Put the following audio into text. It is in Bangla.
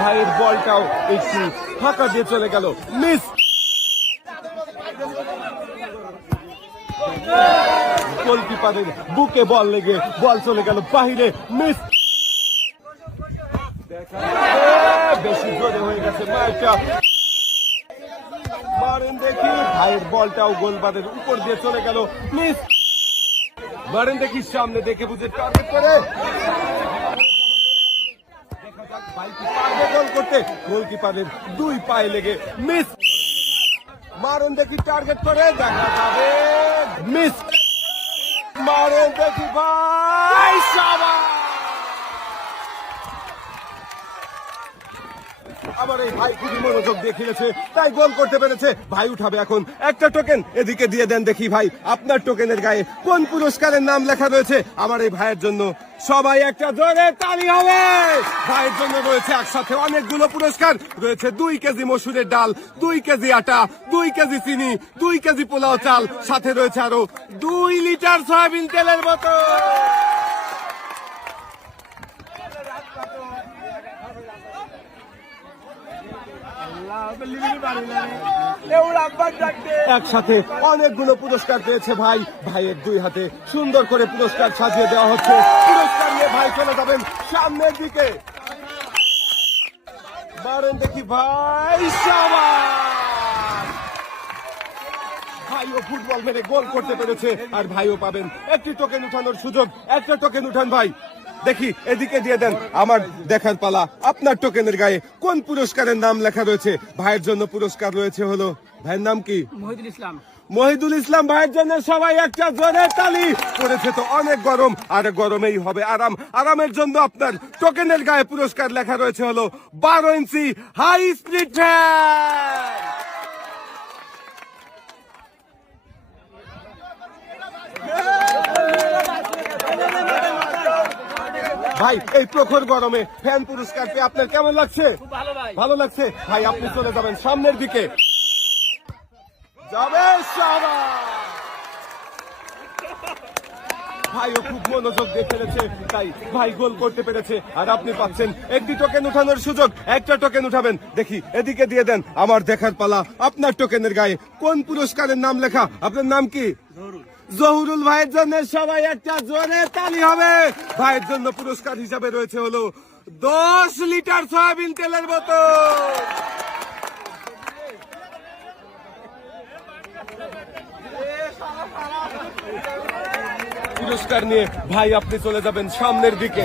ভাইয়ের বলটাও একটু ফাঁকা দিয়ে চলে গেল, মিস। গোলকিপারের বুকে বল লেগে বল চলে গেল বাহিরে, মিস। বেশি জোরে হয়ে গেছে মাইটা, মারেন দেখি। ভাইয়ের বলটাও গোলবারের উপর দিয়ে চলে গেল, মিস। মারেন দেখি, সামনে দেখে বুঝে টার্গেট করে। ভাই কি পারবে গোল করতে? গোলকিপারের দুই পায়ে লেগে মিস। মারেন দেখি, টার্গেট করে, দেখা যাবে, মিস। মারেন দেখি ভাই, শাবাশ। আমার এই ভাই খুবই মনোযোগ দিয়ে খেলেছে, তাই গোল করতে পেরেছে। ভাই উঠাবে এখন একটা টোকেন, এদিকে দিয়ে দেন দেখি ভাই, আপনার টোকেনের গায়ে কোন পুরস্কারের নাম লেখা রয়েছে আমার এই ভাইয়ের জন্য। সবাই একটা জোরে তালি হবে। ভাইয়ের জন্য রয়েছে একসাথে অনেকগুলো পুরস্কার, রয়েছে 2 কেজি মসুরের ডাল, 2 কেজি আটা, 2 কেজি চিনি, 2 কেজি পোলাও চাল, সাথে রয়েছে আরো 2 লিটার সয়াবিন তেলের বোতল। একসাথে অনেকগুলো পুরস্কার পেয়েছে ভাই। ভাইয়ের 2 হাতে সুন্দর করে পুরস্কার সাজিয়ে দেওয়া হচ্ছে। পুরস্কার নিয়ে ভাই চলে যাবেন সামনের দিকে। মারেন দেখি ভাই, শাবাশ। ভাইও ফুটবল মেরে গোল করতে পেরেছে, আর ভাইও পাবেন একটি টোকেন উঠানোর সুযোগ। একটা টোকেন উঠান ভাই, দেখি এদিকে দিয়ে দেন। আমার দেখার পালা, আপনার টোকেনের গায়ে কোন পুরস্কারের নাম লেখা রয়েছে। ভাইয়ের জন্য পুরস্কার রয়েছে হলো, ভাইয়ের নাম কি? মহিদুল ইসলাম। মহিদুল ইসলাম ভাইয়ের জন্য সবাই একটা জোরে তালি। পড়েছে তো অনেক গরম, আর গরমেই হবে আরাম। আরামের জন্য আপনার টোকেনের গায়ে পুরস্কার লেখা রয়েছে হলো 12 ইঞ্চি হাই স্পিড ফ্যান। ভাই এই প্রখর গরমে ফ্যান পুরস্কার পেয়ে আপনার কেমন লাগছে? ভালো ভাই। ভালো লাগছে ভাই, আপনি চলে যাবেন সামনের দিকে। যাবে, শাবাশ। ভাইও খুব মনোযোগ দিয়ে খেলেছে, তাই ভাই গোল করতে পেরেছে, আর আপনি পাচ্ছেন একটি টোকেন উঠানোর সুযোগ। একটা টোকেন উঠাবেন, দেখি এদিকে দিয়ে দেন। আমার দেখার পালা, আপনার টোকেনের গায়ে কোন পুরস্কারের নাম লেখা। আপনার নাম কি? জহুরুল ভাইয়ের জন্য সবাই একটা জোরে তালি হবে। ভাইয়ের জন্য পুরস্কার হিসাবে রয়েছে হলো 10 লিটার সয়াবিন তেলের বোতল। পুরস্কার নিয়ে ভাই আপনি চলে যাবেন সামনের দিকে।